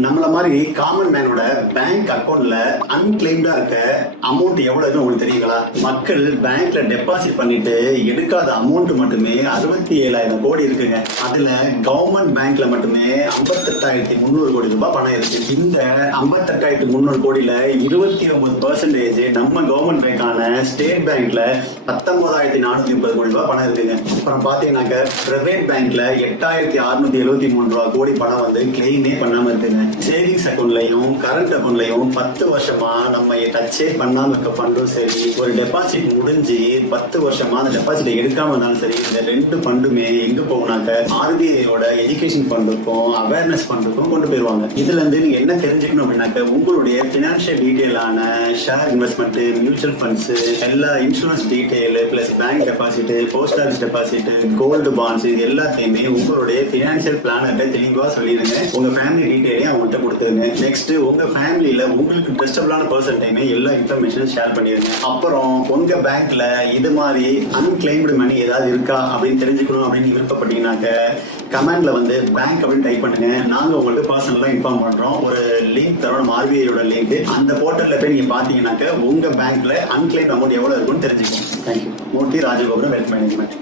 நம்மள மாதிரி common மேனோட bank அக்கவுண்ட்ல அன்கிளைம்டா இருக்க அமௌண்ட் எவ்வளவுன்னு உங்களுக்கு தெரியுங்களா? மக்கள் பேங்க்ல டெபாசிட் பண்ணிட்டு எடுக்காத அமௌண்ட் மட்டுமே 67,000 கோடி இருக்குங்க. அதுல கவர்மெண்ட் பேங்க்ல மட்டுமே 58,300 கோடி ரூபாய் பணம் இருக்கு. இந்த 58,300 கோடியில 29% நம்ம கவர்மெண்ட் பேங்கான ஸ்டேட் பேங்க்ல 19,430 கோடி ரூபாய் பணம் இருக்குங்க. அப்புறம் பாத்தீங்கன்னாக்க பிரைவேட் பேங்க்ல 8,673 கோடி பணம் வந்து கிளைமே பண்ணாம இருக்குங்க. சேவிங்ஸ் அக்கௌண்ட்லயும் கரண்ட் அக்கௌண்ட்லயும் 10 வருஷமா நம்ம டச்சே பண்ணாம இருக்க ஃபண்டும் சரி, ஒரு டெபாசிட் முடிஞ்சு 10 வருஷமா அந்த டெபாசிட் எடுக்காம இருந்தாலும் சரி, இந்த ரெண்டு ஃபண்டுமே எங்க போகனாக்க ஆர்பிஐயோட எஜுகேஷன் ஃபண்டுக்கும் அவேர்னஸ் ஃபண்டுக்கும் கொண்டு போயிருவாங்க. இதுல இருந்து நீங்க என்ன தெரிஞ்சுக்கணும் அப்படின்னாக்க உங்களுடைய பினான்சியல் டீடைலான ஷேர் இன்வெஸ்ட்மெண்ட், மியூச்சுவல் ஃபண்ட்ஸ், எல்லா insurance detail plus bank deposit, post office deposit, gold bonds, இது எல்லாத்தையுமே உங்களுடைய பினான்சியல் பிளானர்கிட்ட தெளிவா சொல்லிடுங்க. உங்க ஃபேமிலி டீடைலையும் அவங்கள்ட்ட கொடுத்துருங்க. நெக்ஸ்ட் உங்க ஃபேமிலியில உங்களுக்கு ட்ரஸ்டபிளான பர்சன்டையுமே எல்லா இன்ஃபர்மேஷனும் ஷேர் பண்ணிடுங்க. அப்புறம் உங்க பேங்க்ல இது மாதிரி அன்கிளைம்டு மணி ஏதாவது இருக்கா அப்படின்னு தெரிஞ்சுக்கணும் அப்படின்னு விருப்பப்பட்டீங்கன்னாக்க கமெண்ட்ல வந்து பேங்க் அப்படின்னு டைப் பண்ணுங்க. நாங்க உங்களுக்கு பர்சனலா இன்ஃபார்ம் பண்றோம். ஒரு லிங்க் தரோம், ஆர்பிஐயோட லிங்க். அந்த போர்ட்டல்ல போய் நீங்க பாத்தீங்கன்னாக்க உங்க பேங்க்ல அன்கிளைம்டு அமௌண்ட் எவ்வளவு இருக்குன்னு தெரிஞ்சுக்கணும். தேங்க்யூ. மூர்த்தி, ராஜகோபுரம் வெல்த் மேனேஜ்மெண்ட்.